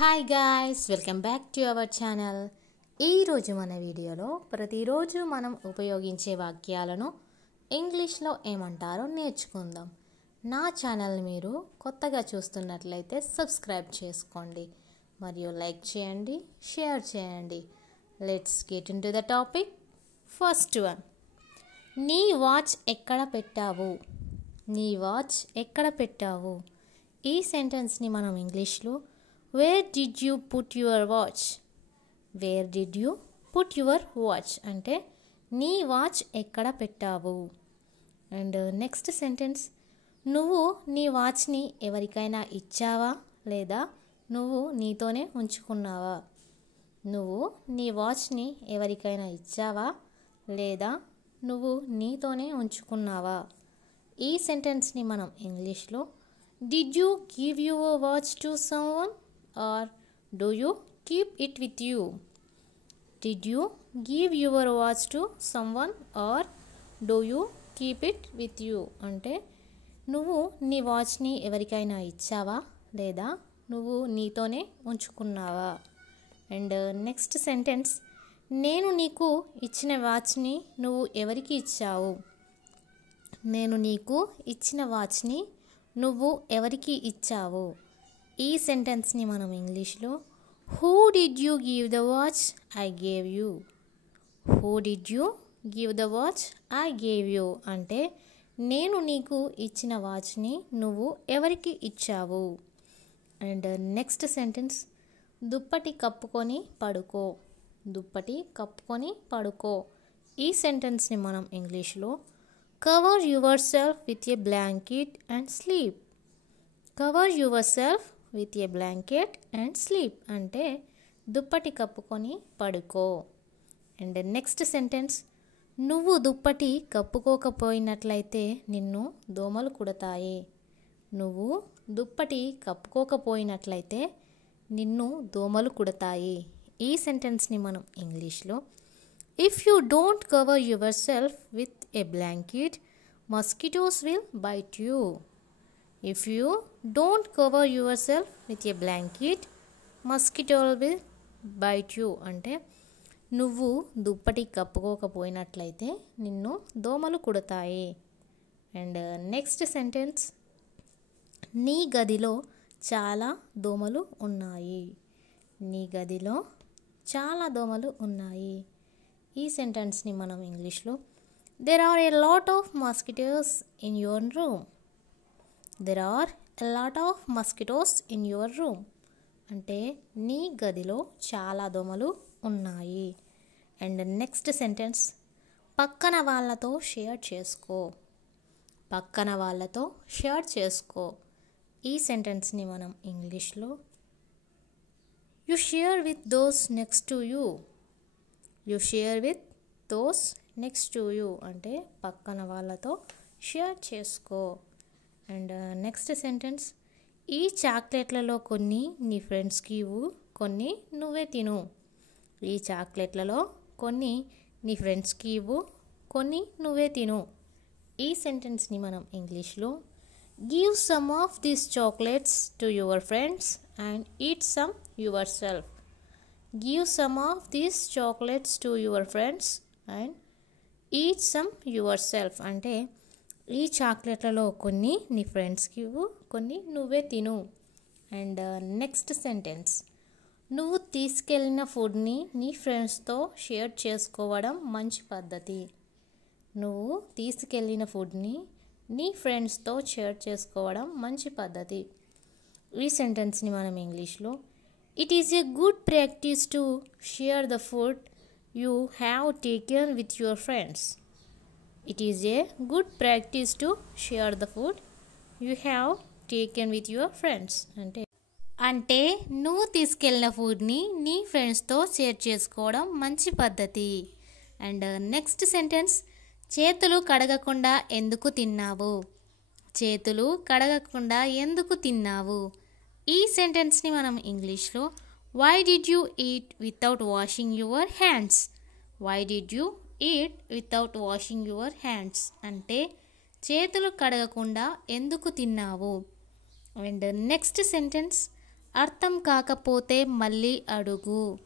Hi guys, welcome back to our channel. ఈరోజు మన వీడియోలో ప్రతిరోజు మనం ఉపయోగించే వాక్యాలను ఇంగ్లీష్లో ఏమంటారో నేర్చుకుందాం. నా ఛానల్ని మీరు కొత్తగా చూస్తున్నట్లయితే సబ్స్క్రైబ్ చేసుకోండి మరియు లైక్ చేయండి, షేర్ చేయండి. Let's get in to the topic. First one, నీ వాచ్ ఎక్కడ పెట్టావు? నీ వాచ్ ఎక్కడ పెట్టావు? ఈ సెంటెన్స్ని మనం ఇంగ్లీష్లో Where did you put your watch? Where did you put your watch? అంటే నీ వాచ్ ఎక్కడ పెట్టావు? అండ్ నెక్స్ట్ సెంటెన్స్, నువ్వు నీ వాచ్ని ఎవరికైనా ఇచ్చావా లేదా నువ్వు నీతోనే ఉంచుకున్నావా? నువ్వు నీ వాచ్ని ఎవరికైనా ఇచ్చావా లేదా నువ్వు నీతోనే ఉంచుకున్నావా? ఈ సెంటెన్స్ని మనం ఇంగ్లీష్లో Did you give your watch to someone? Or do you keep it with you? Did you give your watch to someone or do you keep it with you? అంటే నువ్వు నీ వాచ్ని ఎవరికైనా ఇచ్చావా లేదా నువ్వు నీతోనే ఉంచుకున్నావా? అండ్ నెక్స్ట్ సెంటెన్స్, నేను నీకు ఇచ్చిన వాచ్ని నువ్వు ఎవరికి ఇచ్చావు? నేను నీకు ఇచ్చిన వాచ్ని నువ్వు ఎవరికి ఇచ్చావు? ఈ సెంటెన్స్ని మనం ఇంగ్లీష్లో who did you give the watch? I gave you. Who did you give the watch? I gave you. అంటే నేను నీకు ఇచ్చిన వాచ్ని నువ్వు ఎవరికి ఇచ్చావు? అండ్ నెక్స్ట్ సెంటెన్స్, దుప్పటి కప్పుకొని పడుకో. దుప్పటి కప్పుకొని పడుకో. ఈ సెంటెన్స్ని మనం ఇంగ్లీష్లో cover your self with a blanket and sleep. Cover your self with a blanket and sleep అంటే దుప్పటి కప్పుకొని పడుకో. అండ్ నెక్స్ట్ సెంటెన్స్, నువ్వు దుప్పటి కప్పుకోకపోయినట్లయితే నిన్ను దోమలు కుడతాయి. నువ్వు దుప్పటి కప్పుకోకపోయినట్లయితే నిన్ను దోమలు కుడతాయి. ఈ సెంటెన్స్ని మనం ఇంగ్లీష్లో if you don't cover your self with a blanket mosquitoes will bite you. If you don't cover yourself with a blanket, mosquito will bite you. అంటే నువ్వు దుప్పటి కప్పుకోకపోయినట్లయితే నిన్ను దోమలు కుడతాయి. అండ్ నెక్స్ట్ సెంటెన్స్, నీ గదిలో చాలా దోమలు ఉన్నాయి. నీ గదిలో చాలా దోమలు ఉన్నాయి. ఈ సెంటెన్స్ని మనం ఇంగ్లీష్లో there are a lot of mosquitoes in your room. There are a lot of mosquitoes in your room. అంటే నీ గదిలో చాలా దోమలు ఉన్నాయి. అండ్ నెక్స్ట్ సెంటెన్స్, పక్కన వాళ్ళతో షేర్ చేసుకో. పక్కన వాళ్ళతో షేర్ చేసుకో. ఈ సెంటెన్స్ని మనం ఇంగ్లీష్లో you share with those next to you. You share with those next to you అంటే పక్కన వాళ్ళతో షేర్ చేసుకో. అండ్ నెక్స్ట్ సెంటెన్స్, ఈ చాక్లెట్లలో కొన్ని నీ ఫ్రెండ్స్కి ఇవ్వు, కొన్ని నువ్వే తిను. ఈ చాక్లెట్లలో కొన్ని నీ ఫ్రెండ్స్కి ఇవ్వు, కొన్ని నువ్వే తిను. ఈ సెంటెన్స్ని మనం ఇంగ్లీష్లో give some of these chocolates to your friends and eat some your self. Give some of these chocolates to your friends and eat some your self అంటే ఈ చాక్లెట్లలో కొన్ని నీ ఫ్రెండ్స్కి ఇవ్వు, కొన్ని నువ్వే తిను. అండ్ నెక్స్ట్ సెంటెన్స్, నువ్వు తీసుకెళ్ళిన ఫుడ్ని నీ ఫ్రెండ్స్తో షేర్ చేసుకోవడం మంచి పద్ధతి. నువ్వు తీసుకెళ్ళిన ఫుడ్ని నీ ఫ్రెండ్స్తో షేర్ చేసుకోవడం మంచి పద్ధతి. ఈ సెంటెన్స్ని మనం ఇంగ్లీష్లో it is a good practice to share the food you have taken with your friends. It is a good practice to share the food you have taken with your friends. అంటే నువ్వు తీసుకెళ్ళిన ఫుడ్ని నీ ఫ్రెండ్స్తో షేర్ చేసుకోవడం మంచి పద్ధతి. And next sentence, చేతులు కడగకుండా ఎందుకు తిన్నావు? చేతులు కడగకుండా ఎందుకు తిన్నావు? ఈ సెంటెన్స్ని మనం ఇంగ్లీష్లో why did you eat without washing your hands? Why did you eat without washing your hands అంటే చేతులు కడగకుండా ఎందుకు తిన్నావు? అండ్ నెక్స్ట్ సెంటెన్స్, అర్థం కాకపోతే మళ్ళీ అడుగు.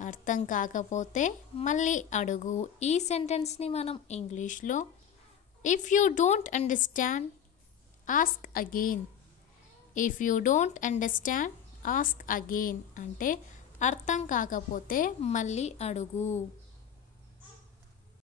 అర్థం కాకపోతే మళ్ళీ అడుగు. ఈ సెంటెన్స్ని మనం ఇంగ్లీష్లో if you don't understand ask again. If you don't understand ask again అంటే అర్థం కాకపోతే మళ్ళీ అడుగు.